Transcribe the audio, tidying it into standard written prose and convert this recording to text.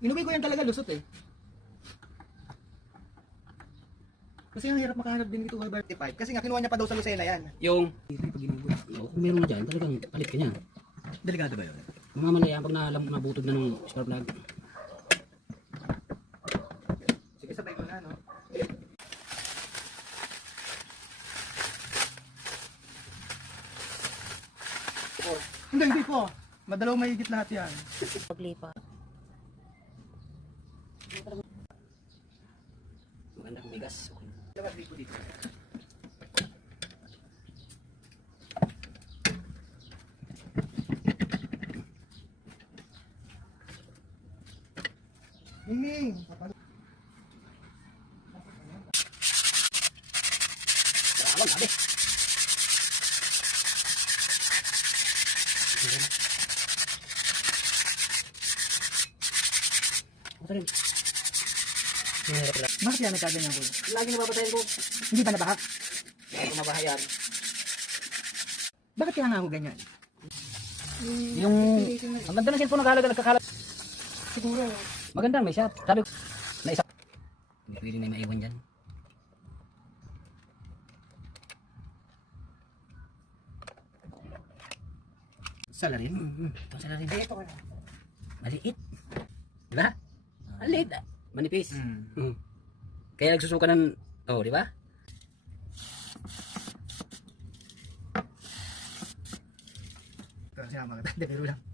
Inuwi ko yan talaga lusot eh. Kasi ang hirap makahanap din ito kay 35. Kasi nga kinuha niya pa daw sa Lucena yan. Yung, Ito yung pag-inuwi. kung meron na dyan, talagang palit ka niya. Delikado ba yun? Mamamalaya pag nabutod na ng spark plug. Sige, sabay ko na, no? Hindi po. Madalaw mahigit lahat yan. Paglipa. Maganda kung may gas. Okay. Lawag ko dito. Ming! Tarawan, sabi. Ito rin. Bakit yan nagkaganyan ko? Lagi nababatayin ko. Hindi ba nabaha? Lagi mabahayan. Bakit kaya nga ako ganyan? Yung, ang ganda ng cellphone naghalaga, nagkakalat. Siguro. Magandang may shot. Sabi ko, na isa. Hindi pwede na maiwan dyan. Salarin? Ito sa larin. Ito ka na. Maliit. Diba? Maliit. Manipis. Mm. Kaya nagsusuka ng, oh, diba? Kasi mga maganda, biro lang.